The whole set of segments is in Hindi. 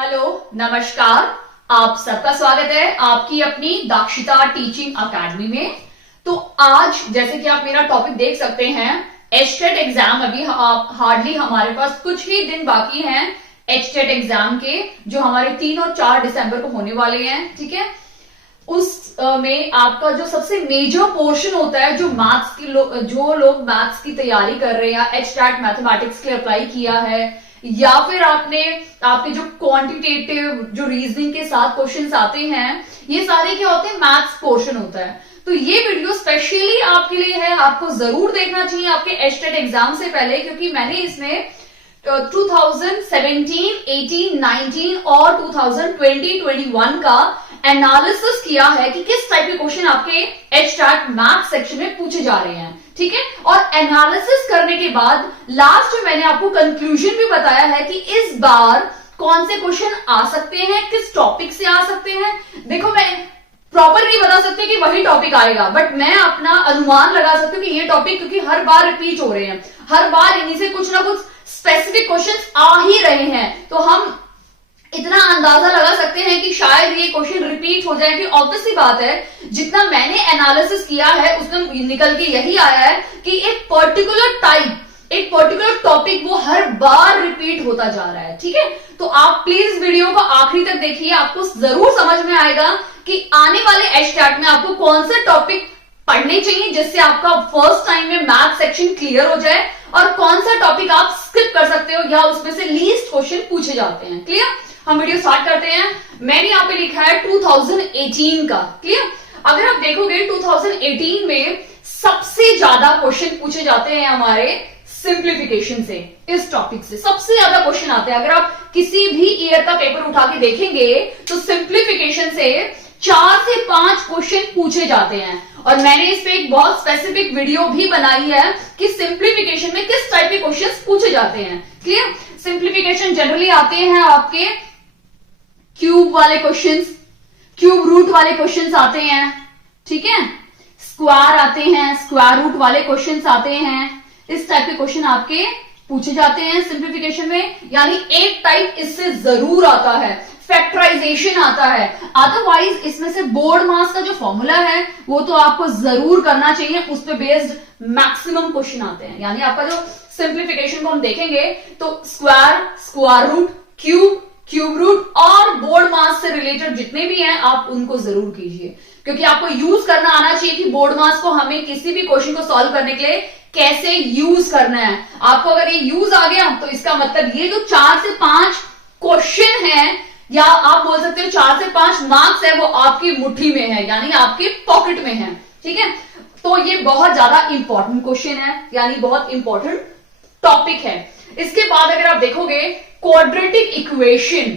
हेलो, नमस्कार। आप सबका स्वागत है आपकी अपनी दाक्षिता टीचिंग अकेडमी में। तो आज जैसे कि आप मेरा टॉपिक देख सकते हैं, एचटेट एग्जाम अभी हार्डली हमारे पास कुछ ही दिन बाकी हैं एचटेट एग्जाम के, जो हमारे 3 और 4 दिसंबर को होने वाले हैं। ठीक है, उस में आपका जो सबसे मेजर पोर्शन होता है, जो मैथ्स की जो लोग मैथ्स की तैयारी कर रहे हैं, एचटेट मैथमेटिक्स के अप्लाई किया है, या फिर आपके जो क्वांटिटेटिव जो रीजनिंग के साथ क्वेश्चंस आते हैं, ये सारे क्या होते हैं, मैथ्स पोर्शन होता है। तो ये वीडियो स्पेशली आपके लिए है, आपको जरूर देखना चाहिए आपके एचटेट एग्जाम से पहले, क्योंकि मैंने इसमें 2017, 18, 19 और 2020, 21 का एनालिसिस किया है कि किस टाइप के क्वेश्चन आपके एचटेट मैथ्स सेक्शन में पूछे जा रहे हैं। ठीक है, और एनालिसिस करने के बाद लास्ट में मैंने आपको कंक्लूजन भी बताया है कि इस बार कौन से क्वेश्चन आ सकते हैं, किस टॉपिक से आ सकते हैं। देखो, मैं प्रॉपर नहीं बता सकती कि वही टॉपिक आएगा, बट मैं अपना अनुमान लगा सकती हूँ कि ये टॉपिक, क्योंकि हर बार रिपीट हो रहे हैं, हर बार इन्हीं से कुछ ना कुछ स्पेसिफिक क्वेश्चंस आ ही रहे हैं, तो हम इतना अंदाजा लगा सकते हैं कि शायद ये क्वेश्चन रिपीट हो जाए। कि ऑब्वियसली बात है, जितना मैंने एनालिसिस किया है उसमें निकल के यही आया है कि एक पर्टिकुलर टाइप, एक पर्टिकुलर टॉपिक वो हर बार रिपीट होता जा रहा है। ठीक है, तो आप प्लीज इस वीडियो को आखिरी तक देखिए, आपको जरूर समझ में आएगा कि आने वाले एचटेट में आपको कौन से टॉपिक पढ़ने चाहिए जिससे आपका फर्स्ट टाइम में मैथ सेक्शन क्लियर हो जाए, और कौन सा टॉपिक आप स्किप कर सकते हो या उसमें से लीस्ट क्वेश्चन पूछे जाते हैं। क्लियर, हम वीडियो स्टार्ट करते हैं। मैंने यहाँ पे लिखा है 2018 का। क्लियर, अगर आप देखोगे 2018 में सबसे ज्यादा क्वेश्चन पूछे जाते हैं हमारे सिंप्लीफिकेशन से, इस टॉपिक से सबसे ज्यादा क्वेश्चन आते हैं। अगर आप किसी भी ईयर का पेपर उठा के देखेंगे तो सिंप्लीफिकेशन से 4 से 5 क्वेश्चन पूछे जाते हैं, और मैंने इस पे एक बहुत स्पेसिफिक वीडियो भी बनाई है कि सिंप्लीफिकेशन में किस टाइप के क्वेश्चंस पूछे जाते हैं। क्लियर, सिंप्लीफिकेशन जनरली आते हैं आपके क्यूब वाले क्वेश्चंस, क्यूब रूट वाले क्वेश्चंस आते हैं। ठीक है, स्क्वायर आते हैं, स्क्वायर रूट वाले क्वेश्चंस आते हैं, इस टाइप के क्वेश्चन आपके पूछे जाते हैं सिंप्लीफिकेशन में। यानी एक टाइप इससे जरूर आता है, फैक्टराइजेशन आता है। अदरवाइज इसमें से बोर्ड मास का जो फॉर्मूला है वो तो आपको जरूर करना चाहिए, उस पर बेस्ड मैक्सिमम क्वेश्चन आते हैं। यानी आपका जो सिंप्लीफिकेशन को हम देखेंगे तो square, square root, cube, cube root और बोर्ड मास से रिलेटेड जितने भी हैं आप उनको जरूर कीजिए, क्योंकि आपको यूज करना आना चाहिए कि बोर्ड मास को हमें किसी भी क्वेश्चन को सॉल्व करने के लिए कैसे यूज करना है। आपको अगर ये यूज आ गया तो इसका मतलब ये जो 4 से 5 क्वेश्चन है, या आप बोल सकते हो 4 से 5 मार्क्स है, वो आपकी मुट्ठी में है, यानी आपके पॉकेट में है। ठीक है, तो ये बहुत ज्यादा इंपॉर्टेंट क्वेश्चन है, यानी बहुत इंपॉर्टेंट टॉपिक है। इसके बाद अगर आप देखोगे क्वाड्रेटिक इक्वेशन,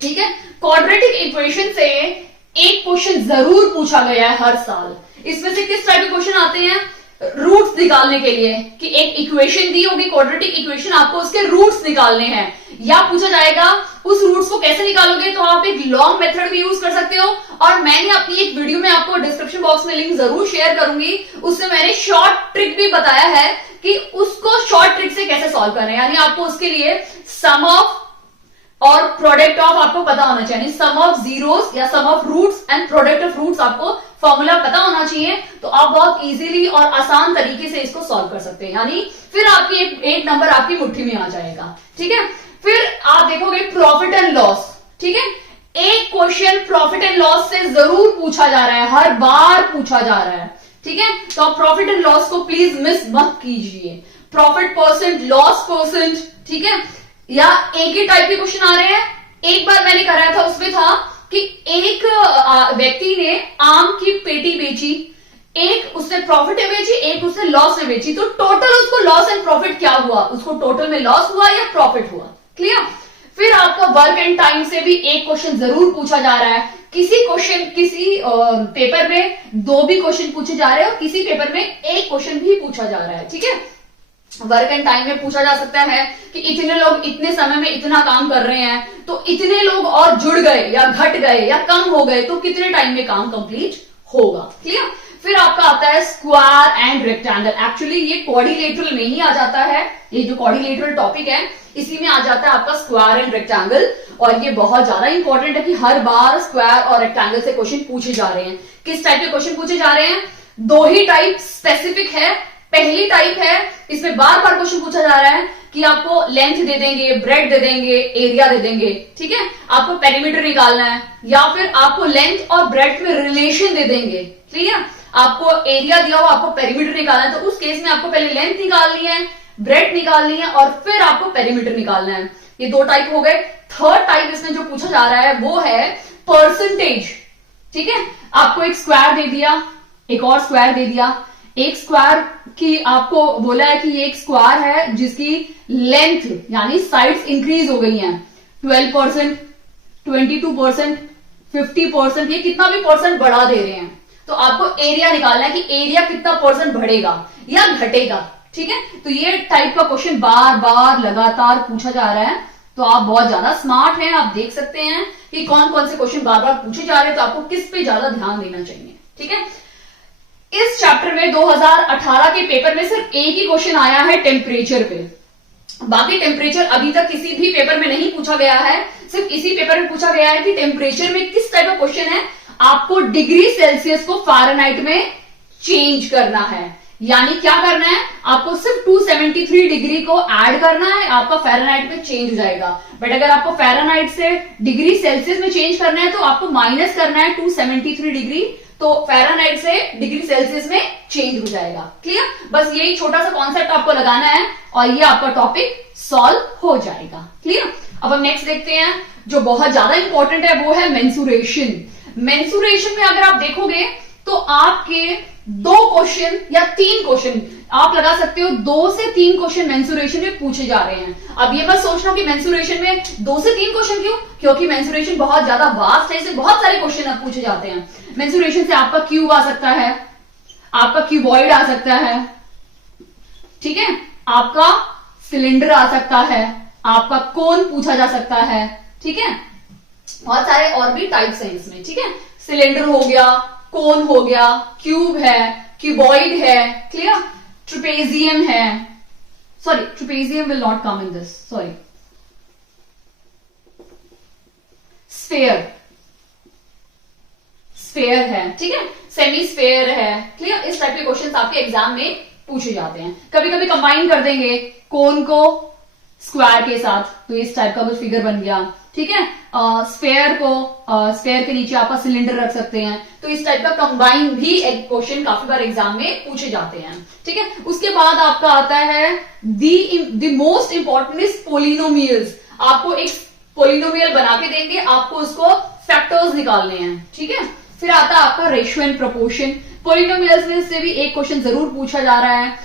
ठीक है, क्वाड्रेटिक इक्वेशन से एक क्वेश्चन जरूर पूछा गया है हर साल। इसमें से किस टाइप के क्वेश्चन आते हैं, रूट्स निकालने के लिए, कि एक इक्वेशन दी होगी क्वाड्रेटिक इक्वेशन, आपको उसके रूट्स निकालने हैं, या पूछा जाएगा उस रूट्स को कैसे निकालोगे, तो आप एक लॉन्ग मेथड भी यूज कर सकते हो। और मैंने अपनी एक वीडियो में आपको डिस्क्रिप्शन बॉक्स में लिंक जरूर शेयर करूंगी, उसमें मैंने शॉर्ट ट्रिक भी बताया है कि उसको शॉर्ट ट्रिक से कैसे सॉल्व करना है। यानी आपको उसके लिए सम ऑफ और प्रोडक्ट ऑफ आपको पता होना चाहिए, सम ऑफ जीरोस या sum of roots and product of roots आपको फॉर्मूला पता होना चाहिए, तो आप बहुत इजीली और आसान तरीके से इसको सॉल्व कर सकते हैं। यानी फिर आपकी एक नंबर आपकी मुट्ठी में आ जाएगा। ठीक है, फिर आप देखोगे प्रॉफिट एंड लॉस। ठीक है, एक क्वेश्चन प्रॉफिट एंड लॉस से जरूर पूछा जा रहा है, हर बार पूछा जा रहा है। ठीक है, तो आप प्रॉफिट एंड लॉस को प्लीज मिस मत कीजिए। प्रॉफिट परसेंट, लॉस परसेंट, ठीक है, या एक ही टाइप के क्वेश्चन आ रहे हैं। एक बार मैंने कराया था, उसमें था कि एक व्यक्ति ने आम की पेटी बेची, एक उसने प्रॉफिट में बेची, एक उसने लॉस में बेची, तो टोटल उसको लॉस एंड प्रॉफिट क्या हुआ, उसको टोटल में लॉस हुआ या प्रॉफिट हुआ। क्लियर, फिर आपका वर्क एंड टाइम से भी एक क्वेश्चन जरूर पूछा जा रहा है। किसी पेपर में 2 भी क्वेश्चन पूछे जा रहे हैं और किसी पेपर में एक क्वेश्चन भी पूछा जा रहा है। ठीक है, वर्क एंड टाइम में पूछा जा सकता है कि इतने लोग इतने समय में इतना काम कर रहे हैं, तो इतने लोग और जुड़ गए या घट गए या कम हो गए तो कितने टाइम में काम कंप्लीट होगा। क्लियर, फिर आपका आता है स्क्वायर एंड रेक्टेंगल। एक्चुअली ये क्वाड्रिलेटरल में ही आ जाता है, ये जो क्वाड्रिलेटरल टॉपिक है इसी में आ जाता है आपका स्क्वायर एंड रेक्टेंगल। और ये बहुत ज्यादा इंपॉर्टेंट है कि हर बार स्क्वायर और रेक्टेंगल से क्वेश्चन पूछे जा रहे हैं। किस टाइप के क्वेश्चन पूछे जा रहे हैं? दो ही टाइप स्पेसिफिक है। पहली टाइप है, इसमें बार बार क्वेश्चन पूछा जा रहा है कि आपको लेंथ दे देंगे, ब्रेड दे देंगे, एरिया दे देंगे, ठीक है, आपको पेरीमीटर निकालना है, या फिर आपको लेंथ और ब्रेड में रिलेशन दे देंगे, क्लियर, आपको एरिया दिया हुआ, आपको पेरीमीटर निकालना है, तो उस केस में आपको पहले लेंथ निकालनी है, ब्रेड निकालनी है और फिर आपको पेरीमीटर निकालना है। ये दो टाइप हो गए। थर्ड टाइप इसमें जो पूछा जा रहा है वो है परसेंटेज, ठीक है, आपको एक स्क्वायर दे दिया, एक और स्क्वायर दे दिया, एक स्क्वायर की आपको बोला है कि ये एक स्क्वायर है जिसकी लेंथ यानी साइड्स इंक्रीज हो गई हैं 12%, 22%, 50%, ये कितना भी परसेंट बढ़ा दे रहे हैं, तो आपको एरिया निकालना है कि एरिया कितना परसेंट बढ़ेगा या घटेगा, ठीक है। तो ये टाइप का क्वेश्चन बार बार लगातार पूछा जा रहा है, तो आप बहुत ज्यादा स्मार्ट हैं, आप देख सकते हैं कि कौन कौन से क्वेश्चन बार बार पूछे जा रहे हैं, तो आपको किस पे ज्यादा ध्यान देना चाहिए, ठीक है। इस चैप्टर में 2018 के पेपर में सिर्फ एक ही क्वेश्चन आया है टेम्परेचर पे, बाकी टेम्परेचर अभी तक किसी भी पेपर में नहीं पूछा गया है, सिर्फ इसी पेपर में पूछा गया है कि टेम्परेचर में किस टाइप का क्वेश्चन है, आपको डिग्री सेल्सियस को फ़ारेनहाइट में चेंज करना है, यानी क्या करना है, आपको सिर्फ 273 डिग्री को ऐड करना है, आपका फ़ारेनहाइट में चेंज हो जाएगा। बट अगर आपको फ़ारेनहाइट से डिग्री सेल्सियस में चेंज करना है तो आपको माइनस करना है 273 डिग्री, तो फ़ारेनहाइट से डिग्री सेल्सियस में चेंज हो जाएगा, क्लियर। बस यही छोटा सा कॉन्सेप्ट आपको लगाना है और ये आपका टॉपिक सॉल्व हो जाएगा, क्लियर। अब हम नेक्स्ट देखते हैं, जो बहुत ज्यादा इंपॉर्टेंट है वो है मेंसुरेशन। मेंसुरेशन में अगर आप देखोगे तो आपके 2 क्वेश्चन या 3 क्वेश्चन आप लगा सकते हो, 2 से 3 क्वेश्चन मेंसुरेशन में पूछे जा रहे हैं। अब ये मत सोचना कि मेंसुरेशन में 2 से 3 क्वेश्चन क्यों, क्योंकि मेंसुरेशन बहुत ज्यादा वास्ट है, इससे बहुत सारे क्वेश्चन अब पूछे जाते हैं। मेंसुरेशन से आपका क्यूब आ सकता है, आपका क्यूबॉइड आ सकता है, ठीक है, आपका सिलेंडर आ सकता है, आपका कोन पूछा जा सकता है, ठीक है, बहुत सारे और भी टाइप्स हैं इसमें, ठीक है, सिलेंडर हो गया, कोन हो गया, क्यूब है, क्यूबॉइड है, क्लियर, ट्रेपेजियम है, sorry trapezium will not come in this, sorry, sphere, sphere है, ठीक है, सेमी स्फेयर है, क्लियर। इस टाइप के क्वेश्चंस आपके एग्जाम में पूछे जाते हैं। कभी कभी कंबाइन कर देंगे कोन को स्क्वायर के साथ, तो इस टाइप का कुछ फिगर बन गया, ठीक है। स्फेयर को स्फेयर के नीचे आपका सिलेंडर रख सकते हैं, तो इस टाइप का कंबाइन भी एक क्वेश्चन काफी बार एग्जाम में पूछे जाते हैं, ठीक है। उसके बाद आपका आता है the most important is polynomials. आपको एक पोलिनोमियल बना के देंगे, आपको उसको फैक्टर्स निकालने हैं, ठीक है। फिर आता है आपका रेशियो एंड प्रोपोर्शन। पोलिनोमियल्स में से भी एक क्वेश्चन जरूर पूछा जा रहा है,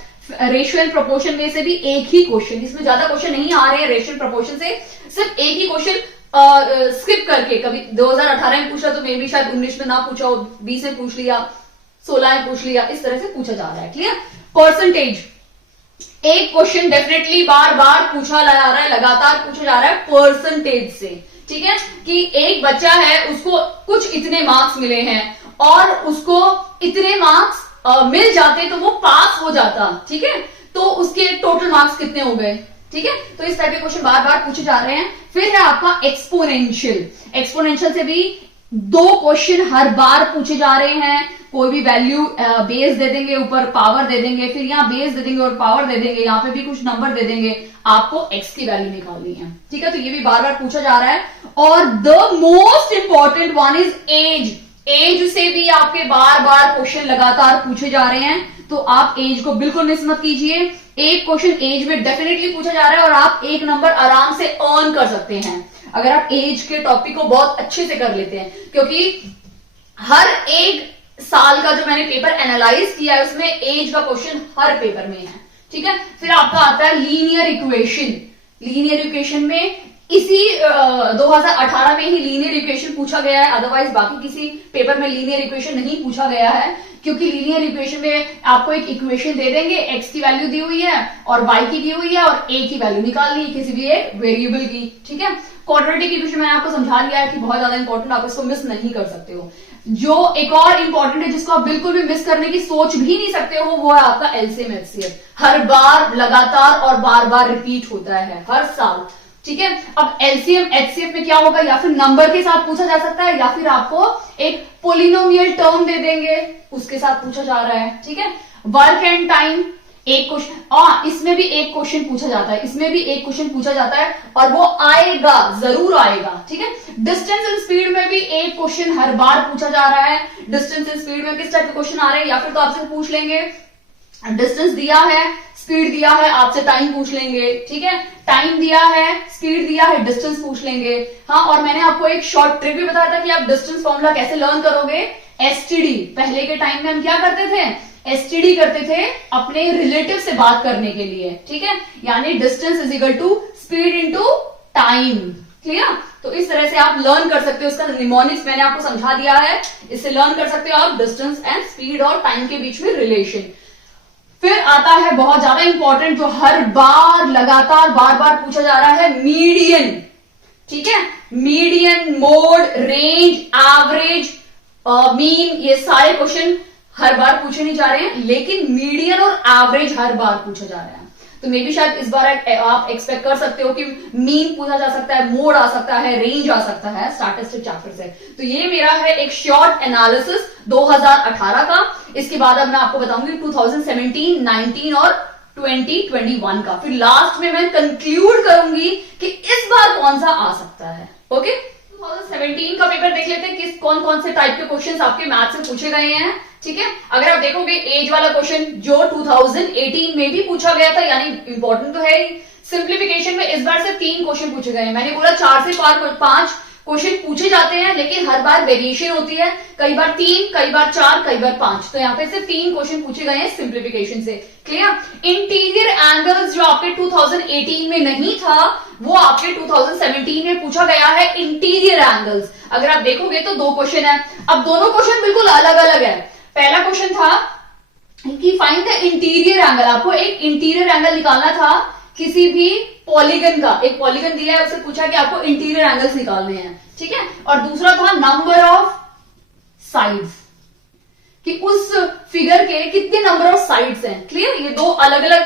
रेशियो एंड प्रोपोर्शन में से भी एक ही क्वेश्चन, इसमें ज्यादा क्वेश्चन नहीं आ रहे हैं रेशियो एंड प्रोपोर्शन से, सिर्फ एक ही क्वेश्चन स्किप करके, कभी 2018 में पूछा तो मे भी शायद 19 में ना पूछा हो, 20 में पूछ लिया, 16 में पूछ लिया, इस तरह से पूछा जा रहा है, क्लियर। परसेंटेज, एक क्वेश्चन डेफिनेटली बार बार पूछा जा रहा है, लगातार पूछा जा रहा है परसेंटेज से, ठीक है, कि एक बच्चा है उसको कुछ इतने मार्क्स मिले हैं और उसको इतने मार्क्स मिल जाते तो वो पास हो जाता, ठीक है, तो उसके टोटल मार्क्स कितने हो गए, ठीक है। तो इस टाइप के क्वेश्चन बार बार पूछे जा रहे हैं। फिर है आपका एक्सपोनेंशियल। एक्सपोनेंशियल से भी 2 क्वेश्चन हर बार पूछे जा रहे हैं, कोई भी वैल्यू बेस दे देंगे, ऊपर पावर दे देंगे, फिर यहाँ बेस दे देंगे और पावर दे देंगे, यहाँ पे भी कुछ नंबर दे देंगे, आपको एक्स की वैल्यू निकालनी है, ठीक है। तो ये भी बार बार पूछा जा रहा है। और the most important one is age. Age से भी आपके बार बार क्वेश्चन लगातार पूछे जा रहे हैं, तो आप एज को बिल्कुल मिस मत कीजिए। एक क्वेश्चन एज में डेफिनेटली पूछा जा रहा है और आप 1 नंबर आराम से अर्न कर सकते हैं अगर आप एज के टॉपिक को बहुत अच्छे से कर लेते हैं, क्योंकि हर एक साल का जो मैंने पेपर एनालाइज किया है उसमें एज का क्वेश्चन हर पेपर में है, ठीक है। फिर आपका आता है लीनियर इक्वेशन। लीनियर इक्वेशन में इसी 2018 में ही लीनियर इक्वेशन पूछा गया है, अदरवाइज बाकी किसी पेपर में लीनियर इक्वेशन नहीं पूछा गया है, क्योंकि लीनियर इक्वेशन में आपको एक इक्वेशन दे देंगे, एक्स की वैल्यू दी हुई है और वाई की दी हुई है और ए की वैल्यू निकालनी है किसी भी एक वेरिएबल की, ठीक है। क्वाड्रेटिक इक्वेशन मैंने आपको समझा दिया है कि बहुत ज्यादा इंपॉर्टेंट, आप इसको मिस नहीं कर सकते हो। जो एक और इंपॉर्टेंट है जिसको आप बिल्कुल भी मिस करने की सोच भी नहीं सकते हो, वो है आपका एलसीएम एचसीएफ। हर बार लगातार और बार बार रिपीट होता है हर साल, ठीक है। अब एलसीएम एचसीएफ में क्या होगा, या फिर नंबर के साथ पूछा जा सकता है, या फिर आपको एक पोलिनोमियल टर्म दे देंगे, उसके साथ पूछा जा रहा है। ठीक है। वर्क एंड टाइम एक क्वेश्चन, इसमें भी एक क्वेश्चन पूछा जाता है, इसमें भी एक क्वेश्चन पूछा जाता है, और वो आएगा, जरूर आएगा। ठीक है। डिस्टेंस एंड स्पीड में भी एक क्वेश्चन हर बार पूछा जा रहा है। डिस्टेंस एंड स्पीड में किस टाइप के क्वेश्चन आ रहे हैं, या फिर तो आपसे पूछ लेंगे डिस्टेंस दिया है, स्पीड दिया है, आपसे टाइम पूछ लेंगे। ठीक है। टाइम दिया है, स्पीड दिया है, डिस्टेंस पूछ लेंगे। हाँ, और मैंने आपको एक शॉर्ट ट्रिक भी बताया था कि आप डिस्टेंस फॉर्मूला कैसे लर्न करोगे। एसटीडी, पहले के टाइम में हम क्या करते थे, एसटीडी करते थे अपने रिलेटिव से बात करने के लिए। ठीक है। यानी distance is equal to speed into time. Clear. तो इस तरह से आप लर्न कर सकते हो, उसका निमोनिक्स मैंने आपको समझा दिया है, इससे लर्न कर सकते हो आप डिस्टेंस एंड स्पीड और टाइम के बीच में रिलेशन। फिर आता है बहुत ज्यादा इंपॉर्टेंट, जो हर बार लगातार बार बार पूछा जा रहा है, मीडियन। ठीक है। Median, mode, range, average, mean, ये सारे क्वेश्चन हर बार पूछे नहीं जा रहे हैं, लेकिन मीडियन और एवरेज हर बार पूछा जा रहा है। तो मे भी शायद इस बार आप एक्सपेक्ट कर सकते हो कि मीन पूछा जा सकता है, मोड आ सकता है, रेंज आ सकता है स्टैटिस्टिक्स चैप्टर से। तो ये मेरा है एक शॉर्ट एनालिसिस 2018 का। इसके बाद अब मैं आपको बताऊंगी 2017, 19 और 2021 का। फिर लास्ट में मैं कंक्लूड करूंगी कि इस बार कौन सा आ सकता है। ओके। 2017 का पेपर देख लेते हैं, किस कौन कौन से टाइप के क्वेश्चंस आपके मैथ से पूछे गए हैं। ठीक है। अगर आप देखोगे एज वाला क्वेश्चन जो 2018 में भी पूछा गया था, यानी इंपॉर्टेंट तो है ही। सिंप्लीफिकेशन में इस बार से 3 क्वेश्चन पूछे गए हैं। मैंने बोला 4 से 5 क्वेश्चन पूछे जाते हैं, लेकिन हर बार वेरिएशन होती है, कई बार 3, कई बार 4, कई बार 5। तो यहाँ पे सिर्फ 3 क्वेश्चन पूछे गए हैं सिंप्लीफिकेशन से। क्लियर। इंटीरियर एंगल्स जो आपके 2018 में नहीं था, वो आपके 2017 में पूछा गया है, इंटीरियर एंगल्स। अगर आप देखोगे तो 2 क्वेश्चन है। अब दोनों क्वेश्चन बिल्कुल अलग अलग है। पहला क्वेश्चन था कि फाइंड द इंटीरियर एंगल, आपको एक इंटीरियर एंगल निकालना था किसी भी पॉलीगन का। एक पॉलीगन दिया है, उससे पूछा कि आपको इंटीरियर एंगल्स निकालने हैं। ठीक है। और दूसरा था नंबर ऑफ साइड्स, कि उस फिगर के कितने नंबर ऑफ साइड्स हैं। क्लियर। ये 2 अलग अलग,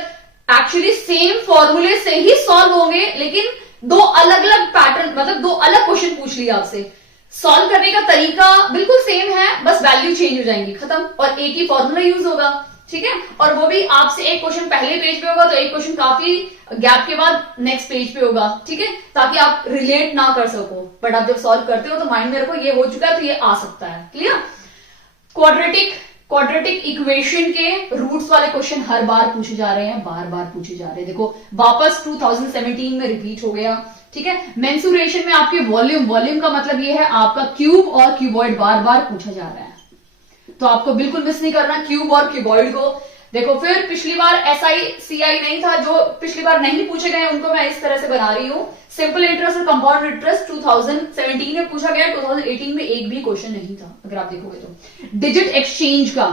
एक्चुअली सेम फॉर्मूले से ही सॉल्व होंगे, लेकिन 2 अलग अलग पैटर्न, मतलब 2 अलग क्वेश्चन पूछ लिया आपसे। सॉल्व करने का तरीका बिल्कुल सेम है, बस वैल्यू चेंज हो जाएंगी, खत्म, और एक ही फॉर्मूला यूज होगा। ठीक है। और वो भी आपसे एक क्वेश्चन पहले पेज पे होगा, तो एक क्वेश्चन काफी गैप के बाद नेक्स्ट पेज पे होगा। ठीक है। ताकि आप रिलेट ना कर सको, बट आप जब सॉल्व करते हो तो माइंड में रखो ये हो चुका है, तो ये आ सकता है। क्लियर। क्वाड्रेटिक इक्वेशन के रूट्स वाले क्वेश्चन हर बार पूछे जा रहे हैं, बार बार पूछे जा रहे हैं। देखो वापस 2017 में रिपीट हो गया। ठीक है। मेंसुरेशन में आपके वॉल्यूम का मतलब ये है आपका क्यूब और क्यूबॉइड बार बार पूछा जा रहा है, तो आपको बिल्कुल मिस नहीं करना क्यूब और क्यूबॉइड को। देखो फिर पिछली बार एसआई सीआई नहीं था, जो पिछली बार नहीं पूछे गए उनको मैं इस तरह से बना रही हूं। सिंपल इंटरेस्ट और कंपाउंड इंटरेस्ट 2017 में पूछा गया, 2018 में एक भी क्वेश्चन नहीं था अगर आप देखोगे तो। डिजिट एक्सचेंज का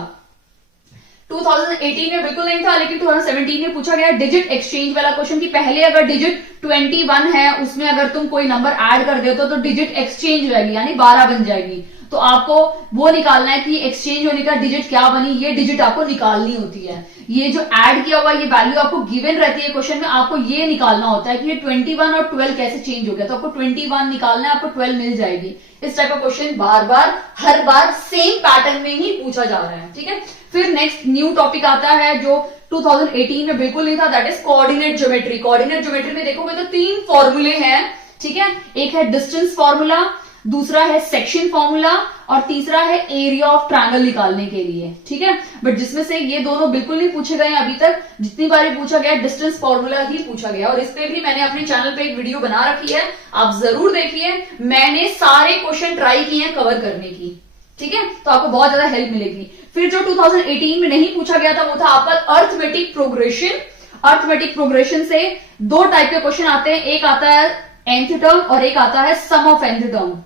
2018 में बिल्कुल नहीं था, लेकिन 2017 में पूछा गया डिजिट एक्सचेंज वाला क्वेश्चन, कि पहले अगर डिजिट 21 है, उसमें अगर तुम कोई नंबर ऐड कर देते हो तो डिजिट एक्सचेंज हो जाएगी, यानी 12 बन जाएगी। तो आपको वो निकालना है कि एक्सचेंज होने का डिजिट क्या बनी, ये डिजिट आपको निकालनी होती है। ये जो ऐड किया हुआ ये वैल्यू आपको गिवन रहती है क्वेश्चन में, आपको ये निकालना होता है कि ये 21 और 12 कैसे चेंज हो गया। तो आपको 21 निकालना है, आपको 12 मिल जाएगी। इस टाइप का क्वेश्चन बार बार हर बार सेम पैटर्न में ही पूछा जा रहा है। ठीक है। फिर नेक्स्ट न्यू टॉपिक आता है जो 2018 में बिल्कुल नहीं था, that is coordinate geometry. Coordinate geometry में देखोगे तो 3 फॉर्मूले हैं। ठीक है। एक है डिस्टेंस फॉर्मूला, दूसरा है सेक्शन फॉर्मूला, और तीसरा है एरिया ऑफ ट्रायंगल निकालने के लिए। ठीक है। बट जिसमें से ये दोनों बिल्कुल नहीं पूछे गए अभी तक। जितनी बार पूछा गया डिस्टेंस फॉर्मूला ही पूछा गया, और इस पे भी मैंने अपने चैनल पे एक वीडियो बना रखी है, आप जरूर देखिए। मैंने सारे क्वेश्चन ट्राई किए हैं कवर करने की। ठीक है। तो आपको बहुत ज्यादा हेल्प मिलेगी। फिर जो 2018 में नहीं पूछा गया था वो था आपका अर्थमेटिक प्रोग्रेशन। अर्थमेटिक प्रोग्रेशन से 2 टाइप के क्वेश्चन आते हैं, एक आता है nth टर्म और एक आता है सम ऑफ nth टर्म।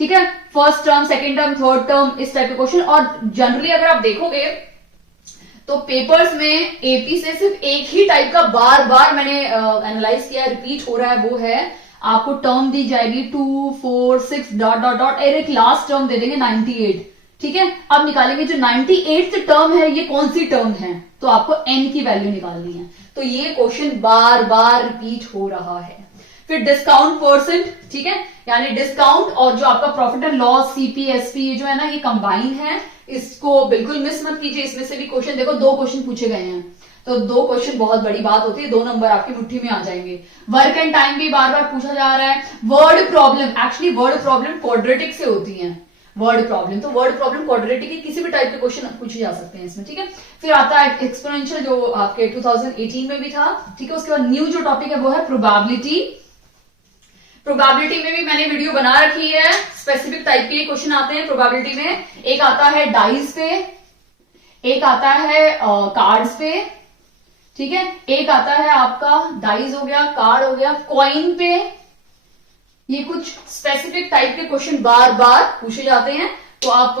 ठीक है। First term, second term, third term, इस टाइप के क्वेश्चन। और जनरली अगर आप देखोगे तो पेपर्स में एपी से सिर्फ एक ही टाइप का बार बार मैंने एनालाइज किया, रिपीट हो रहा है, वो है आपको टर्म दी जाएगी 2, 4, 6 डॉट डॉट डॉट, और एक लास्ट टर्म दे देंगे 98। ठीक है। अब निकालेंगे जो 98th टर्म है ये कौन सी टर्म है, तो आपको n की वैल्यू निकालनी है। तो ये क्वेश्चन बार बार रिपीट हो रहा है। फिर डिस्काउंट परसेंट, ठीक है, यानी डिस्काउंट और जो आपका प्रॉफिट एंड लॉस, सीपीएसपी, ये जो है ना ये कंबाइन है, इसको बिल्कुल मिस मत कीजिए। इसमें से भी क्वेश्चन देखो, 2 क्वेश्चन पूछे गए हैं, तो 2 क्वेश्चन बहुत बड़ी बात होती है, 2 नंबर आपकी मुट्ठी में आ जाएंगे। वर्क एंड टाइम भी बार बार पूछा जा रहा है। Word problem, actually word problem quadratic से होती है, वर्ड प्रॉब्लम, तो वर्ड प्रॉब्लम क्वाड्रेटिक के किसी भी टाइप के क्वेश्चन पूछे जा सकते हैं इसमें, ठीक है। फिर आता है एक्सपोनेंशियल, जो आपके 2018 में भी था, ठीक है। उसके बाद न्यू जो टॉपिक है वो है प्रोबेबिलिटी। प्रोबेबिलिटी में भी मैंने वीडियो बना रखी है, स्पेसिफिक टाइप के क्वेश्चन आते हैं प्रोबेबिलिटी में। एक आता है डाइस पे, एक आता है कार्ड्स पे, ठीक है, एक आता है आपका डाइस हो गया, कार्ड हो गया, कॉइन पे। ये कुछ स्पेसिफिक टाइप के क्वेश्चन बार बार पूछे जाते हैं। तो आप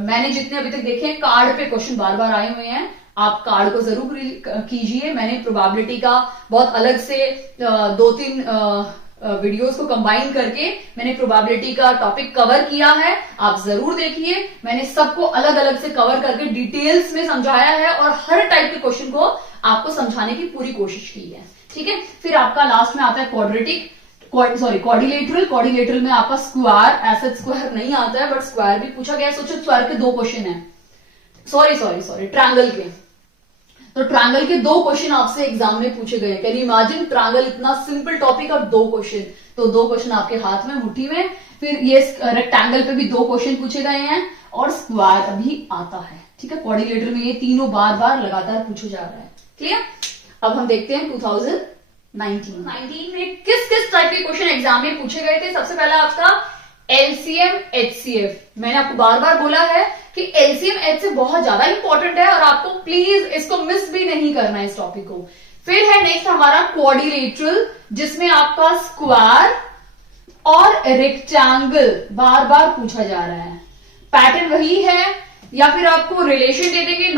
मैंने जितने अभी तक देखे हैं, कार्ड पे क्वेश्चन बार बार आए हुए हैं, आप कार्ड को जरूर कीजिए। मैंने प्रोबेबिलिटी का बहुत अलग से 2-3 वीडियोस को कंबाइन करके मैंने प्रोबेबिलिटी का टॉपिक कवर किया है, आप जरूर देखिए। मैंने सबको अलग अलग से कवर करके डिटेल्स में समझाया है और हर टाइप के क्वेश्चन को आपको समझाने की पूरी कोशिश की है, ठीक है। फिर आपका लास्ट में आता है क्वाड्रेटिक, क्वाड्रिलेटरल। क्वाड्रिलेटरल में आपका स्क्वायर, ऐसा स्क्वायर नहीं आता है, बट स्क्वायर भी पूछा गया है। सोचो स्क्वायर के 2 क्वेश्चन है, सॉरी ट्रायंगल के, तो ट्रायंगल के 2 क्वेश्चन आपसे एग्जाम में पूछे गए। कैन यू इमेजिन, ट्रायंगल इतना सिंपल टॉपिक और 2 क्वेश्चन, तो 2 क्वेश्चन आपके हाथ में, मुट्ठी में। फिर ये रेक्टेंगल पे भी 2 क्वेश्चन पूछे गए हैं और स्क्वायर भी आता है, ठीक है। क्वाड्रिलेटरल में ये तीनों बार बार लगातार पूछे जा रहा है, क्लियर। अब हम देखते हैं 2019 में किस किस टाइप के क्वेश्चन एग्जाम में पूछे गए थे। सबसे पहला आपका एलसीएम एचसीएफ। मैंने आपको बार बार बोला है कि एलसीएम एचसीएफ बहुत ज्यादा इंपॉर्टेंट है और आपको प्लीज इसको मिस भी नहीं करना है, इस टॉपिक को। फिर है नेक्स्ट हमारा क्वाड्रिलेटरल, जिसमें आपका स्क्वायर और रेक्टेंगल बार बार पूछा जा रहा है। पैटर्न वही है, या फिर आपको रिलेशन दे देंगे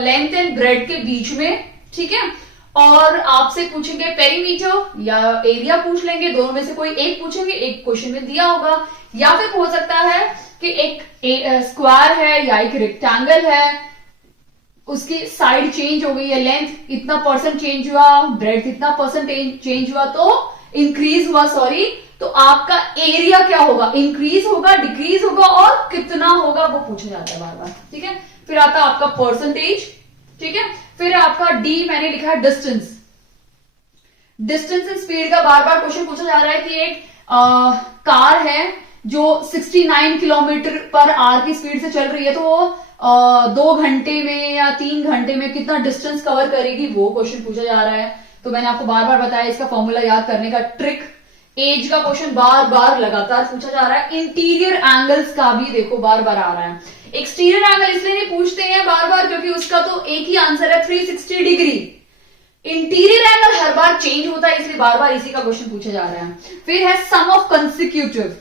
लेंथ एंड ब्रेड के बीच में, ठीक है। और आपसे पूछेंगे पेरीमीटर या एरिया पूछ लेंगे, दोनों में से कोई एक पूछेंगे, एक क्वेश्चन में दिया होगा। या फिर हो सकता है कि एक स्क्वायर है या एक रेक्टेंगल है, उसकी साइड चेंज हो गई है, लेंथ इतना % चेंज हुआ, ब्रेड इतना % चेंज हुआ, तो इंक्रीज हुआ, सॉरी, तो आपका एरिया क्या होगा, इंक्रीज होगा, डिक्रीज होगा और कितना होगा, वो पूछा जाता है बार बार, ठीक है। फिर आता है आपका परसेंटेज, ठीक है। फिर आपका डी मैंने लिखा है डिस्टेंस। डिस्टेंस एंड स्पीड का बार बार क्वेश्चन पूछा जा रहा है कि एक कार है जो 69 किलोमीटर पर आवर की स्पीड से चल रही है, तो वो 2 घंटे में या 3 घंटे में कितना डिस्टेंस कवर करेगी, वो क्वेश्चन पूछा जा रहा है। तो मैंने आपको बार बार बताया इसका फॉर्मूला याद करने का ट्रिक। एज का क्वेश्चन बार बार लगातार पूछा जा रहा है। इंटीरियर एंगल्स का भी देखो बार बार आ रहा है। एक्सटीरियर एंगल इसलिए नहीं पूछते हैं बार बार क्योंकि उसका तो एक ही आंसर है 360 डिग्री। इंटीरियर एंगल हर बार चेंज होता है, इसलिए बार बार इसी का क्वेश्चन पूछा जा रहा है। फिर है सम ऑफ कंसिक्यूटिव,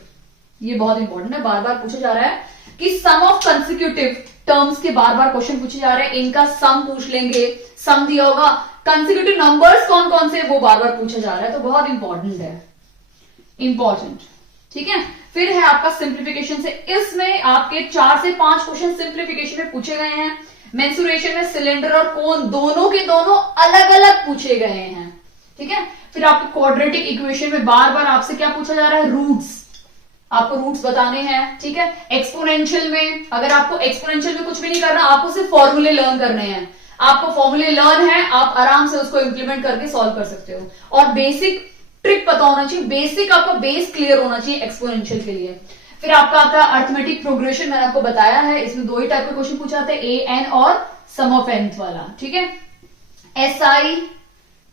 ये बहुत इंपॉर्टेंट है, बार बार पूछा जा रहा है कि सम ऑफ कंसिक्यूटिव टर्म्स के बार बार क्वेश्चन पूछे जा रहे हैं। इनका सम पूछ लेंगे, सम दिया होगा, कंसिक्यूटिव नंबर्स कौन कौन से वो बार बार पूछा जा रहा है, तो बहुत इंपॉर्टेंट है, इंपॉर्टेंट, ठीक है। फिर है आपका सिंप्लीफिकेशन से, इसमें आपके 4 से 5 क्वेश्चन सिंप्लीफिकेशन में पूछे गए हैं। मेंसुरेशन में सिलेंडर और कोन दोनों के दोनों अलग अलग पूछे गए हैं, ठीक है। फिर आपके क्वाड्रेटिक इक्वेशन में बार बार आपसे क्या पूछा जा रहा है, रूट्स, आपको रूट्स बताने हैं, ठीक है। एक्सपोनेंशियल में अगर आपको एक्सपोनेंशियल में कुछ भी नहीं करना, आपको सिर्फ फॉर्मूले लर्न करने हैं, आपको फॉर्मूले लर्न है, आप आराम से उसको इंप्लीमेंट करके सॉल्व कर सकते हो। और बेसिक ट्रिक पता होना चाहिए, बेसिक आपका बेस क्लियर होना चाहिए एक्सपोनेंशियल के लिए। फिर आपका आता है अर्थमेटिक प्रोग्रेशन, मैंने आपको बताया है, इसमें 2 ही टाइप के क्वेश्चन पूछा जाता है, ए एन और सम ऑफ एन वाला, ठीक है। एसआई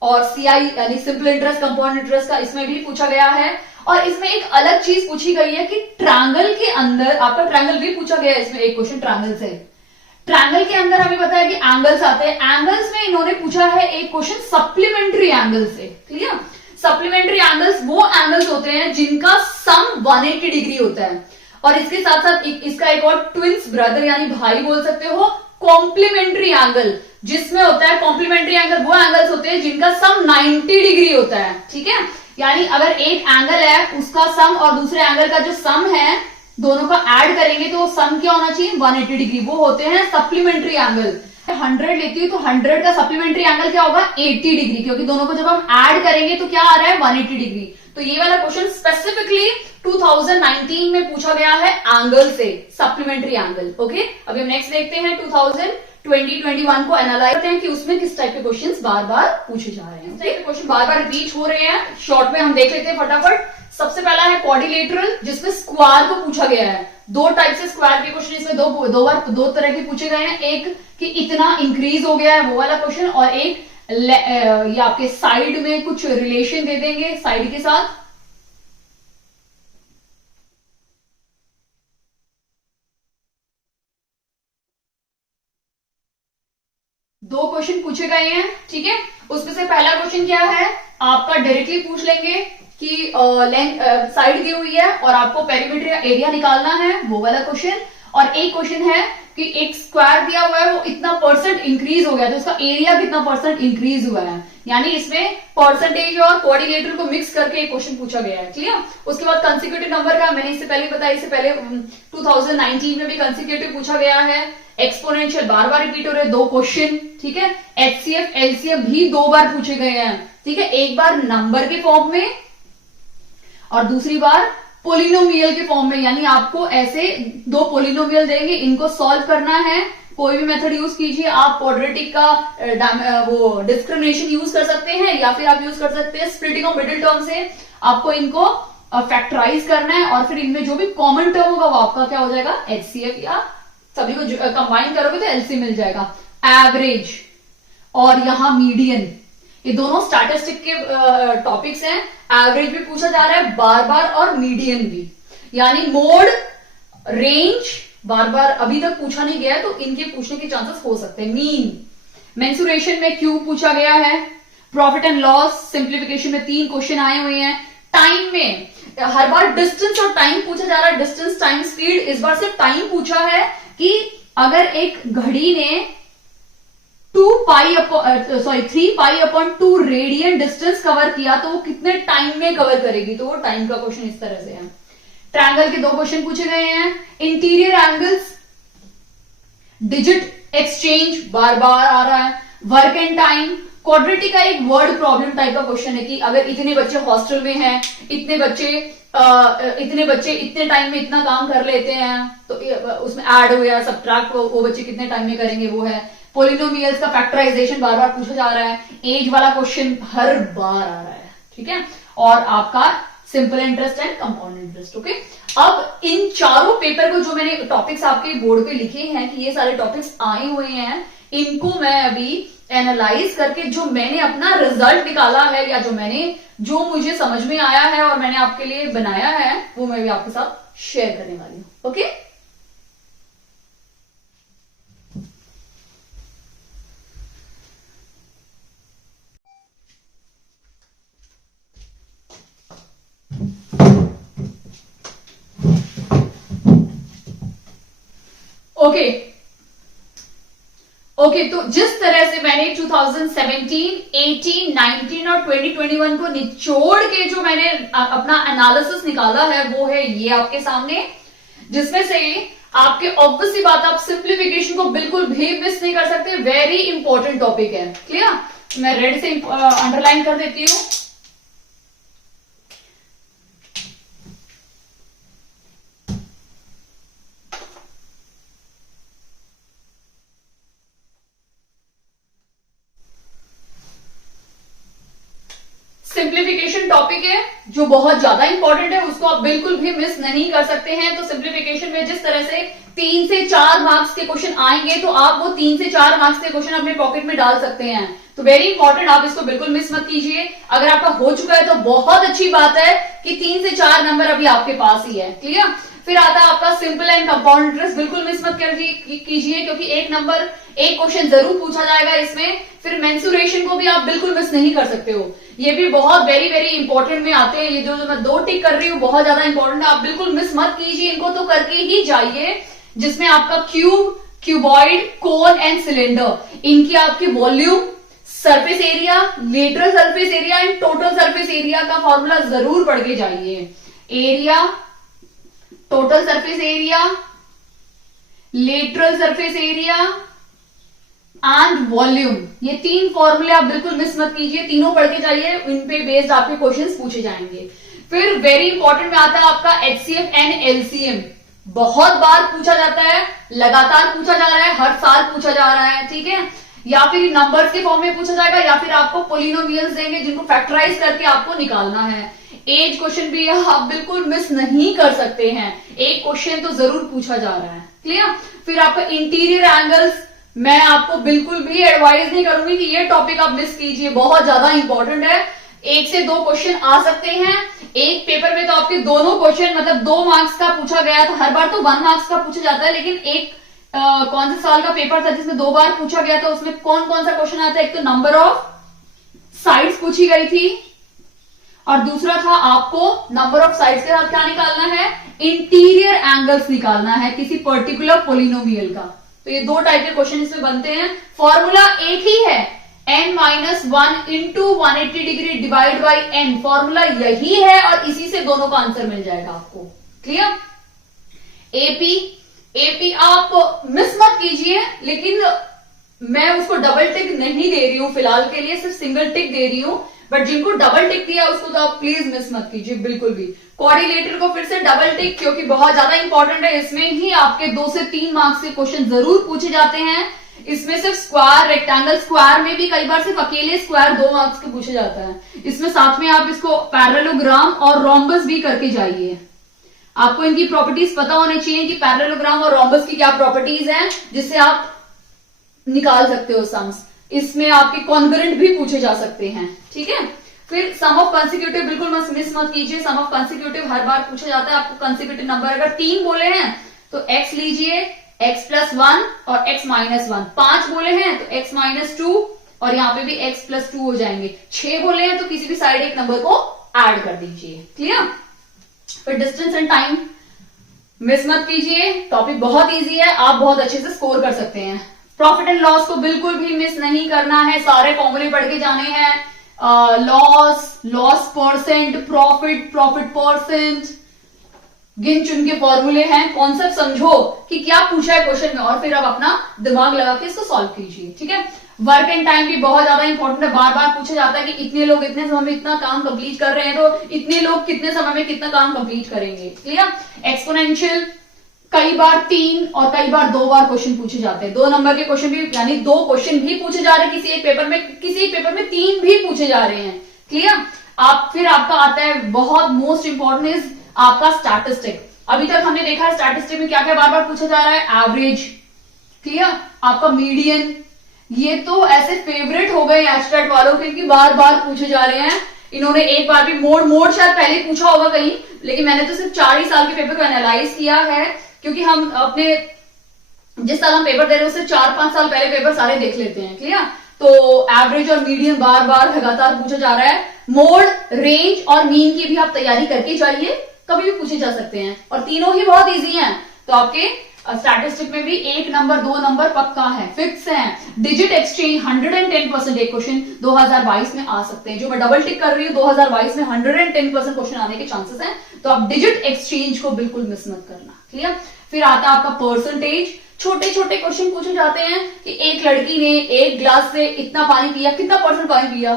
और सीआई यानी सिंपल इंटरेस्ट, कंपाउंड इंटरेस्ट का इसमें भी पूछा गया है। और इसमें एक अलग चीज पूछी गई है कि ट्रायंगल के अंदर, आपका ट्रायंगल भी पूछा गया है इसमें एक क्वेश्चन ट्रायंगल से। ट्रायंगल के अंदर हमें बताया कि एंगल्स आते हैं, एंगल्स में इन्होंने पूछा है एक क्वेश्चन सप्लीमेंट्री एंगल से, क्लियर। सप्लीमेंट्री एंगल्स वो एंगल्स होते हैं जिनका सम 180 डिग्री होता है, और इसके साथ साथ इसका एक और ट्विंस ब्रदर यानी भाई बोल सकते हो, कॉम्प्लीमेंट्री एंगल, जिसमें होता है कॉम्प्लीमेंट्री एंगल वो एंगल्स होते हैं जिनका सम 90 डिग्री होता है, ठीक है। यानी अगर एक एंगल है उसका सम और दूसरे एंगल का जो सम है दोनों का ऐड करेंगे तो सम क्या होना चाहिए, 180 डिग्री, वो होते हैं सप्लीमेंट्री एंगल। 100 लेती हूँ तो 100 का सप्लीमेंट्री एंगल क्या होगा, 80 डिग्री, क्योंकि दोनों को जब हम ऐड करेंगे तो क्या आ रहा है, 180 डिग्री। तो ये वाला क्वेश्चन स्पेसिफिकली 2019 में पूछा गया है एंगल से, सप्लीमेंट्री एंगल। ओके, अभी हम नेक्स्ट देखते हैं 2020-21 को एनालाइज करते हैं कि उसमें किस टाइप के क्वेश्चंस बार बार पूछे जा रहे हैं। टाइप के क्वेश्चन बार बार रिपीट हो रहे हैं, शॉर्ट में हम देख लेते हैं फटाफट। सबसे पहला है क्वाड्रिलेटरल, जिसमें स्क्वायर को पूछा गया है। दो टाइप से स्क्वायर के क्वेश्चन इसमें दो तरह के पूछे गए हैं। एक कि इतना इंक्रीज हो गया है वो वाला क्वेश्चन, और एक ये आपके साइड में कुछ रिलेशन दे देंगे साइड के साथ। दो क्वेश्चन पूछे गए हैं, ठीक है। उसमें से पहला क्वेश्चन क्या है, आपका डायरेक्टली पूछ लेंगे कि साइड दी हुई है और आपको पेरीमीटर एरिया निकालना है, वो वाला क्वेश्चन। और एक क्वेश्चन है कि एक स्क्वायर दिया हुआ है, वो इतना परसेंट इंक्रीज हो गया, तो उसका एरिया कितना परसेंट इंक्रीज हुआ है। यानी इसमें परसेंटेज और क्वाड्रिलेटरल को मिक्स करके एक क्वेश्चन पूछा गया है, क्लियर। उसके बाद कंसेक्यूटिव नंबर का मैंने इससे पहले बताया, इससे पहले 2019 में भी कंसेक्यूटिव पूछा गया है। एक्सपोनेंशियल बार बार रिपीट हो रहे हैं, दो क्वेश्चन, ठीक है। एचसीएफ एलसीएफ भी दो बार पूछे गए हैं, ठीक है। एक बार नंबर के फॉर्म में और दूसरी बार पोलिनोमियल के फॉर्म में, यानी आपको ऐसे दो पोलिनोमियल देंगे, इनको सॉल्व करना है। कोई भी मेथड यूज कीजिए आप, क्वाड्रेटिक का वो डिस्क्रिमिनेशन यूज कर सकते हैं, या फिर आप यूज कर सकते हैं स्प्लिटिंग ऑफ मिडिल टर्म से। आपको इनको फैक्टराइज करना है और फिर इनमें जो भी कॉमन टर्म होगा वो आपका क्या हो जाएगा, एचसीएफ, या सभी को कंबाइन करोगे तो एलसी मिल जाएगा। एवरेज और यहां मीडियन, ये दोनों स्टैटिस्टिक के टॉपिक्स हैं। एवरेज भी पूछा जा रहा है बार बार और मीडियन भी, यानी मोड, रेंज बार बार अभी तक पूछा नहीं गया है, तो इनके पूछने के चांसेस हो सकते हैं। मीन, मेंसुरेशन में क्यू पूछा गया है। प्रॉफिट एंड लॉस, सिंप्लीफिकेशन में 3 क्वेश्चन आए हुए हैं। टाइम में हर बार डिस्टेंस और टाइम पूछा जा रहा है, डिस्टेंस टाइम स्पीड। इस बार सिर्फ टाइम पूछा है कि अगर एक घड़ी ने 3 pi upon 2 radian distance cover किया तो वो कितने टाइम में कवर करेगी, तो वो टाइम का क्वेश्चन इस तरह से है। ट्रायंगल के 2 क्वेश्चन पूछे गए हैं। इंटीरियर एंगल्स, डिजिट एक्सचेंज बार बार आ रहा है। वर्क एंड टाइम, क्वाड्रेटिक का एक वर्ड प्रॉब्लम टाइप का क्वेश्चन है कि अगर इतने बच्चे हॉस्टल में हैं, इतने बच्चे इतने टाइम में इतना काम कर लेते हैं, तो उसमें ऐड हो या सब्ट्रैक्ट वो बच्चे कितने टाइम में करेंगे, वो है। पोलिनोमियल्स का फैक्टराइजेशन बार बार पूछा जा रहा है। एज वाला क्वेश्चन हर बार आ रहा है, ठीक है। और आपका simple interest and compound interest. Okay, अब इन चारों पेपर को जो मैंने टॉपिक्स आपके बोर्ड पे लिखे हैं कि ये सारे टॉपिक्स आए हुए हैं, इनको मैं अभी एनालाइज करके जो मैंने अपना रिजल्ट निकाला है, या जो मुझे समझ में आया है और मैंने आपके लिए बनाया है, वो मैं भी आपके साथ शेयर करने वाली हूं। ओके, ओके, तो जिस तरह से मैंने 2017, 18, 19 और 2021 को निचोड़ के जो मैंने अपना एनालिसिस निकाला है, वो है ये आपके सामने, जिसमें से आपके ऑब्वियस सी बात, आप सिंप्लीफिकेशन को बिल्कुल भी मिस नहीं कर सकते। वेरी इंपॉर्टेंट टॉपिक है, क्लियर। मैं रेड से अंडरलाइन कर देती हूं। सिंप्लीफिकेशन टॉपिक है जो बहुत ज्यादा इंपॉर्टेंट है, उसको आप बिल्कुल भी मिस नहीं कर सकते हैं। तो सिंप्लीफिकेशन में जिस तरह से 3 से 4 मार्क्स के क्वेश्चन आएंगे, तो आप वो 3 से 4 मार्क्स के क्वेश्चन अपने पॉकेट में डाल सकते हैं। तो वेरी इंपॉर्टेंट, आप इसको बिल्कुल मिस मत कीजिए। अगर आपका हो चुका है तो बहुत अच्छी बात है कि 3 से 4 नंबर अभी आपके पास ही है, क्लियर। फिर आता है आपका सिंपल एंड कंपाउंड इंटरेस्ट, बिल्कुल मिस मत कीजिए, क्योंकि एक क्वेश्चन जरूर पूछा जाएगा इसमें। फिर मेंसुरेशन को भी आप बिल्कुल मिस नहीं कर सकते हो, ये भी बहुत वेरी वेरी इंपॉर्टेंट में आते हैं। ये जो मैं 2 टिक कर रही हूँ बहुत ज्यादा इंपॉर्टेंट है, आप बिल्कुल मिस मत कीजिए, इनको तो करके ही जाइए। जिसमें आपका cube, cuboid, cone and cylinder, इनकी आपकी volume, surface area, lateral surface area and total surface area का फॉर्मूला जरूर पढ़ के जाइए। Area, total surface area, lateral surface area and volume, ये 3 फॉर्मूले आप बिल्कुल मिस मत कीजिए, तीनों पढ़ के जाइए, इन पे बेस्ड आपके क्वेश्चंस पूछे जाएंगे। फिर वेरी इंपॉर्टेंट में आता है आपका HCF एंड LCM, बहुत बार पूछा जाता है, लगातार पूछा जा रहा है, हर साल पूछा जा रहा है, ठीक है। या फिर नंबर्स के फॉर्म में पूछा जाएगा, या फिर आपको पोलिनोमियल्स देंगे जिनको फैक्टराइज करके आपको निकालना है। एज क्वेश्चन भी आप बिल्कुल मिस नहीं कर सकते हैं, एक क्वेश्चन तो जरूर पूछा जा रहा है, क्लियर। फिर आपका इंटीरियर एंगल्स, मैं आपको बिल्कुल भी एडवाइस नहीं करूंगी कि ये टॉपिक आप मिस कीजिए, बहुत ज्यादा इंपॉर्टेंट है। 1 से 2 क्वेश्चन आ सकते हैं एक पेपर में, तो आपके दोनों क्वेश्चन मतलब 2 मार्क्स का पूछा गया था, हर बार तो 1 मार्क्स का पूछा जाता है, लेकिन एक कौन से साल का पेपर था जिसमें 2 बार पूछा गया था, उसमें कौन कौन सा क्वेश्चन आता है, एक तो नंबर ऑफ साइड्स पूछी गई थी, और दूसरा था आपको नंबर ऑफ साइड्स के साथ क्या निकालना है, इंटीरियर एंगल्स निकालना है किसी पर्टिकुलर पोलिनोमियल का। तो ये 2 टाइप के क्वेश्चन इसमें बनते हैं। फॉर्मूला एक ही है, n-1 into 180 degree divide by n, formula यही है और इसी से दोनों का आंसर मिल जाएगा आपको, क्लियर। एपी आप मिस मत कीजिए, लेकिन मैं उसको डबल टिक नहीं दे रही हूं फिलहाल के लिए, सिर्फ सिंगल टिक दे रही हूं, बट जिनको डबल टिक दिया उसको तो आप प्लीज मिस मत कीजिए बिल्कुल भी। कोऑर्डिनेटर को फिर से डबल टिक, क्योंकि बहुत ज्यादा इंपॉर्टेंट है, इसमें ही आपके 2 से 3 मार्क्स के क्वेश्चन जरूर पूछे जाते हैं। इसमें सिर्फ स्क्वायर, रेक्टेंगल, स्क्वायर में भी कई बार सिर्फ अकेले स्क्वायर 2 मार्क्स के पूछे जाता है, इसमें साथ में आप इसको पैरेललोग्राम और रोम्बस भी करके जाइए। आपको इनकी प्रॉपर्टीज पता होनी चाहिए कि पैरेललोग्राम और रोम्बस की क्या प्रॉपर्टीज हैं, जिससे आप निकाल सकते हो सम्स। इसमें आपके कॉन्ग्रुएंट भी पूछे जा सकते हैं, ठीक है। फिर सम ऑफ कंसेक्यूटिव बिल्कुल मिस मत कीजिए, सम ऑफ कंसेक्यूटिव हर बार पूछा जाता है आपको। कंसेक्यूटिव नंबर अगर 3 बोले हैं तो x लीजिए, x प्लस 1 और x माइनस 1। 5 बोले हैं तो x माइनस 2 और यहाँ पे भी x प्लस 2 हो जाएंगे। 6 बोले हैं तो किसी भी साइड एक नंबर को ऐड कर दीजिए, क्लियर। फिर डिस्टेंस एंड टाइम मिस मत कीजिए, टॉपिक बहुत इजी है, आप बहुत अच्छे से स्कोर कर सकते हैं। प्रॉफिट एंड लॉस को बिल्कुल भी मिस नहीं करना है, सारे फॉर्मूले पढ़ के जाने हैं। लॉस परसेंट, प्रॉफिट परसेंट, गिन चुन के फॉर्मूले हैं, कॉन्सेप्ट समझो कि क्या पूछा है क्वेश्चन में, और फिर आप अपना दिमाग लगा के इसको सॉल्व कीजिए, ठीक है। वर्क एंड टाइम भी बहुत ज्यादा इंपॉर्टेंट है, बार बार पूछा जाता है कि इतने लोग इतने समय में इतना काम कंप्लीट कर रहे हैं, तो इतने लोग कितने समय में कितना काम कंप्लीट करेंगे, क्लियर। एक्सपोनेंशियल कई बार 3 और कई बार 2 बार क्वेश्चन पूछे जाते हैं, 2 नंबर के क्वेश्चन भी, यानी 2 क्वेश्चन भी पूछे जा रहे हैं किसी एक पेपर में, किसी एक पेपर में 3 भी पूछे जा रहे हैं, क्लियर। आप फिर आपका आता है बहुत मोस्ट इंपॉर्टेंट इज आपका स्टैटिस्टिक। अभी तक हमने देखा है स्टैटिस्टिक में क्या क्या बार बार पूछा जा रहा है, एवरेज, क्लियर, आपका मीडियन, ये तो ऐसे फेवरेट हो गए एब्स्ट्रैक्ट वालों के कि बार बार पूछे जा रहे हैं। इन्होंने एक बार भी मोड शायद पहले पूछा होगा कहीं, लेकिन मैंने तो सिर्फ 4 ही साल के पेपर को एनालाइज किया है, क्योंकि हम अपने जिस साल हम पेपर दे रहे हैं उससे 4-5 साल पहले पेपर सारे देख लेते हैं, क्लियर। तो एवरेज और मीडियन बार बार लगातार पूछा जा रहा है। मोड, रेंज और मीन की भी आप तैयारी करके जाइए, कभी भी पूछे जा सकते हैं, और तीनों ही बहुत इजी हैं। तो आपके स्टैटिस्टिक में भी 1 नंबर 2 नंबर पक्का है, फिक्स है। डिजिट एक्सचेंज 110% एक क्वेश्चन 2022 में आ सकते हैं, जो मैं डबल टिक कर रही हूँ, 2022 में 110% क्वेश्चन आने के चांसेस हैं, तो आप डिजिट एक्सचेंज को बिल्कुल मिस मत करना, क्लियर। फिर आता है आपका परसेंटेज, छोटे छोटे क्वेश्चन पूछे जाते हैं कि एक लड़की ने 1 ग्लास से इतना पानी पिया, कितना परसेंट पानी पिया,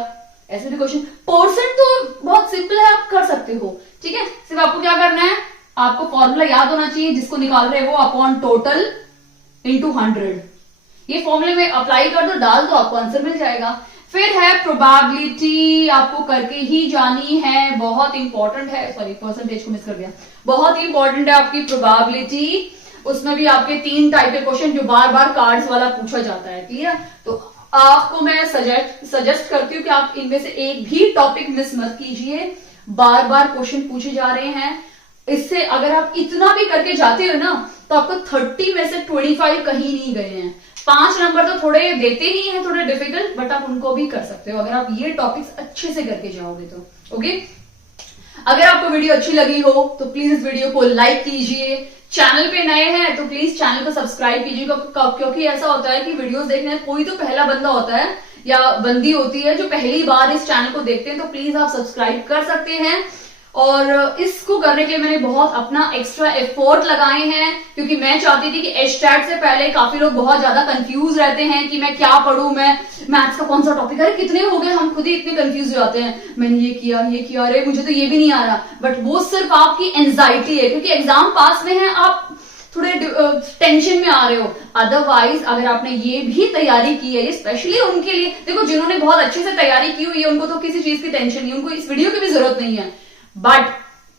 ऐसे भी क्वेश्चन। परसेंट तो बहुत सिंपल है, आप कर सकते हो, ठीक है। सिर्फ आपको क्या करना है, आपको फॉर्मूला याद होना चाहिए, जिसको निकाल रहे हो अपॉन टोटल इंटू 100, ये फॉर्मूले में अप्लाई कर दो, डाल दो, आपको आंसर मिल जाएगा। फिर है प्रोबेबिलिटी, आपको करके ही जानी है, बहुत इंपॉर्टेंट है, सॉरी परसेंटेज को मिस कर दिया, बहुत इंपॉर्टेंट है आपकी प्रोबेबिलिटी। उसमें भी आपके 3 टाइप के क्वेश्चन जो बार बार कार्ड्स वाला पूछा जाता है, क्लियर। तो आपको मैं सजेस्ट करती हूँ कि आप इनमें से एक भी टॉपिक मिस मत कीजिए, बार बार क्वेश्चन पूछे जा रहे हैं। इससे अगर आप इतना भी करके जाते हो ना, तो आपको 30 में से 25 कहीं नहीं गए हैं। 5 नंबर तो थोड़े देते ही हैं, थोड़े डिफिकल्ट, बट आप उनको भी कर सकते हो अगर आप ये टॉपिक्स अच्छे से करके जाओगे तो, ओके। अगर आपको वीडियो अच्छी लगी हो तो प्लीज इस वीडियो को लाइक कीजिए, चैनल पे नए हैं तो प्लीज चैनल को सब्सक्राइब कीजिए, क्योंकि ऐसा होता है कि वीडियोस देखने कोई तो पहला बंदा होता है या बंदी होती है जो पहली बार इस चैनल को देखते हैं, तो प्लीज आप सब्सक्राइब कर सकते हैं। और इसको करने के लिए मैंने बहुत अपना एक्स्ट्रा एफर्ट लगाए हैं, क्योंकि मैं चाहती थी कि एचटेट से पहले काफी लोग बहुत ज्यादा कंफ्यूज रहते हैं कि मैं क्या पढूं, मैं मैथ्स का कौन सा टॉपिक, अरे कितने हो गए, हम खुद ही इतने कंफ्यूज हो जाते हैं, मैंने ये किया, अरे मुझे तो ये भी नहीं आ रहा। बट वो सिर्फ आपकी एंजाइटी है, क्योंकि एग्जाम पास में है, आप थोड़े टेंशन में आ रहे हो। अदरवाइज अगर आपने ये भी तैयारी की है, स्पेशली उनके लिए, देखो जिन्होंने बहुत अच्छे से तैयारी की हुई है उनको तो किसी चीज की टेंशन नहीं, उनको इस वीडियो की भी जरूरत नहीं है। बट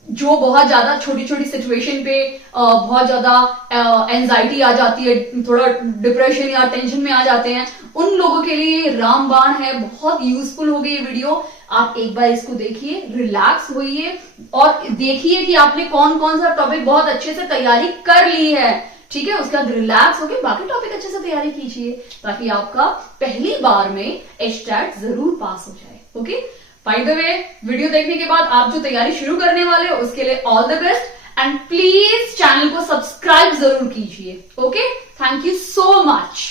जो बहुत ज्यादा छोटी छोटी सिचुएशन पे बहुत ज्यादा एंजाइटी आ जाती है, थोड़ा डिप्रेशन या टेंशन में आ जाते हैं, उन लोगों के लिए रामबाण है, बहुत यूजफुल होगी ये वीडियो। आप एक बार इसको देखिए, रिलैक्स होइए और देखिए कि आपने कौन कौन सा टॉपिक बहुत अच्छे से तैयारी कर ली है, ठीक है। उसके बाद रिलैक्स होकर बाकी टॉपिक अच्छे से तैयारी कीजिए, ताकि आपका पहली बार में एचटेट जरूर पास हो जाए। Okay, by the way, video देखने के बाद आप जो तैयारी शुरू करने वाले हो उसके लिए all the best, and please channel को सब्सक्राइब जरूर कीजिए। Okay, thank you so much.